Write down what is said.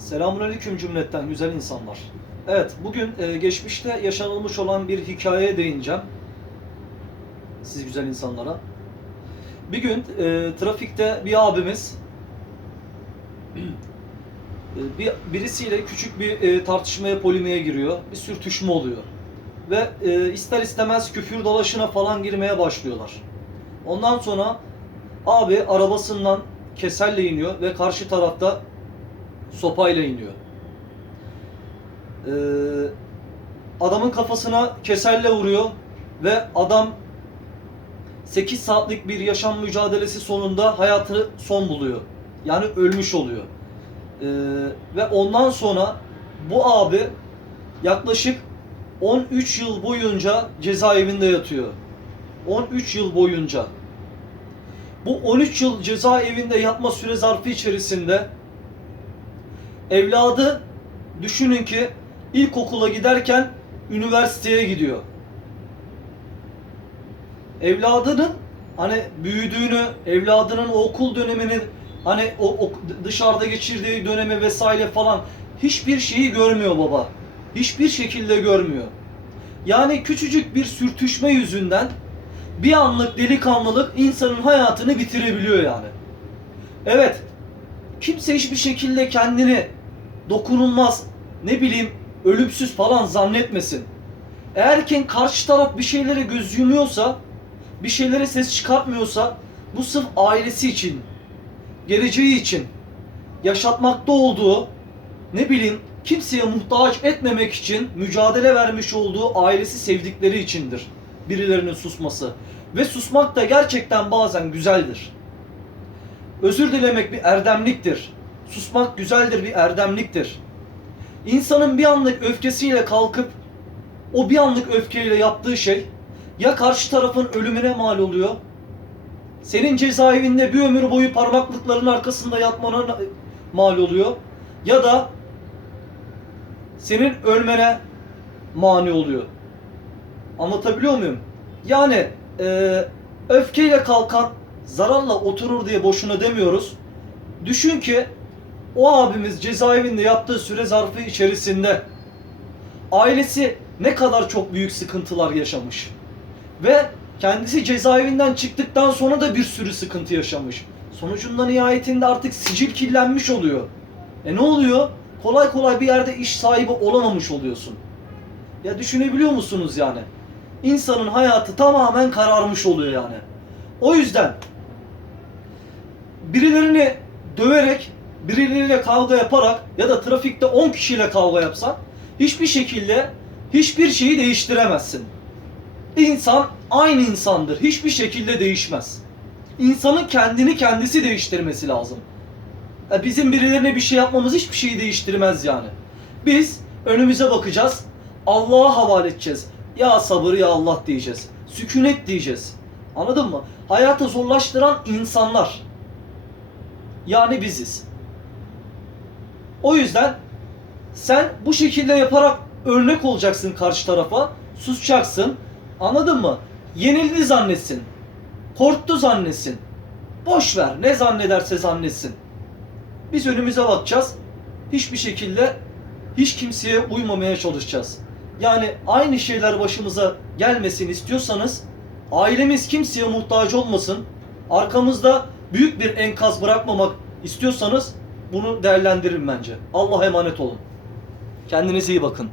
Selamünaleyküm cümletten güzel insanlar. Evet, bugün e, geçmişte yaşanılmış olan bir hikayeye değineceğim. Siz güzel insanlara. Bir gün e, trafikte bir abimiz e, bir birisiyle küçük bir e, tartışmaya, polemiğe giriyor. Bir sürtüşme oluyor. Ve e, ister istemez küfür dalaşına falan girmeye başlıyorlar. Ondan sonra abi arabasından keselle iniyor ve karşı tarafta sopayla iniyor. Ee, adamın kafasına keselle vuruyor ve adam 8 saatlik bir yaşam mücadelesi sonunda hayatını son buluyor. Yani ölmüş oluyor. Ee, ve ondan sonra bu abi yaklaşık 13 yıl boyunca cezaevinde yatıyor. 13 yıl boyunca. Bu 13 yıl cezaevinde yatma süre zarfı içerisinde evladı düşünün ki ilkokula giderken üniversiteye gidiyor. Evladının hani büyüdüğünü, evladının o okul döneminin hani o, o dışarıda geçirdiği dönemi vesaire falan hiçbir şeyi görmüyor baba. Hiçbir şekilde görmüyor. Yani küçücük bir sürtüşme yüzünden bir anlık delikanlılık insanın hayatını bitirebiliyor yani. Evet, kimse hiçbir şekilde kendini dokunulmaz, ne bileyim ölümsüz falan zannetmesin. Eğer ki karşı taraf bir şeylere göz yumuyorsa, bir şeylere ses çıkartmıyorsa bu sırf ailesi için, geleceği için, yaşatmakta olduğu, ne bileyim kimseye muhtaç etmemek için mücadele vermiş olduğu ailesi sevdikleri içindir birilerinin susması. Ve susmak da gerçekten bazen güzeldir. Özür dilemek bir erdemliktir. Susmak güzeldir bir erdemliktir. İnsanın bir anlık öfkesiyle kalkıp o bir anlık öfkeyle yaptığı şey ya karşı tarafın ölümüne mal oluyor. Senin cezaevinde bir ömür boyu parmaklıkların arkasında yatmana mal oluyor. Ya da senin ölmene mani oluyor. Anlatabiliyor muyum? Yani e, öfkeyle kalkan zararla oturur diye boşuna demiyoruz. Düşün ki o abimiz cezaevinde yaptığı süre zarfı içerisinde ailesi ne kadar çok büyük sıkıntılar yaşamış. Ve kendisi cezaevinden çıktıktan sonra da bir sürü sıkıntı yaşamış. Sonucunda nihayetinde artık sicil kirlenmiş oluyor. E ne oluyor? Kolay kolay bir yerde iş sahibi olamamış oluyorsun. Ya düşünebiliyor musunuz yani? İnsanın hayatı tamamen kararmış oluyor yani. O yüzden birilerini döverek, birileriyle kavga yaparak ya da trafikte 10 kişiyle kavga yapsan hiçbir şekilde hiçbir şeyi değiştiremezsin. İnsan aynı insandır. Hiçbir şekilde değişmez. İnsanın kendini kendisi değiştirmesi lazım. Ya Bizim birilerine bir şey yapmamız hiçbir şeyi değiştirmez yani. Biz önümüze bakacağız. Allah'a havale edeceğiz. Ya sabır ya Allah diyeceğiz. Sükunet diyeceğiz. Anladın mı? Hayatı zorlaştıran insanlar. Yani biziz. O yüzden sen bu şekilde yaparak örnek olacaksın karşı tarafa. Susacaksın. Anladın mı? Yenildi zannetsin. Korktu zannetsin. Boş ver. Ne zannederse zannetsin. Biz önümüze bakacağız. Hiçbir şekilde hiç kimseye uymamaya çalışacağız. Yani aynı şeyler başımıza gelmesin istiyorsanız ailemiz kimseye muhtaç olmasın. Arkamızda büyük bir enkaz bırakmamak istiyorsanız bunu değerlendirin bence. Allah'a emanet olun. Kendinize iyi bakın.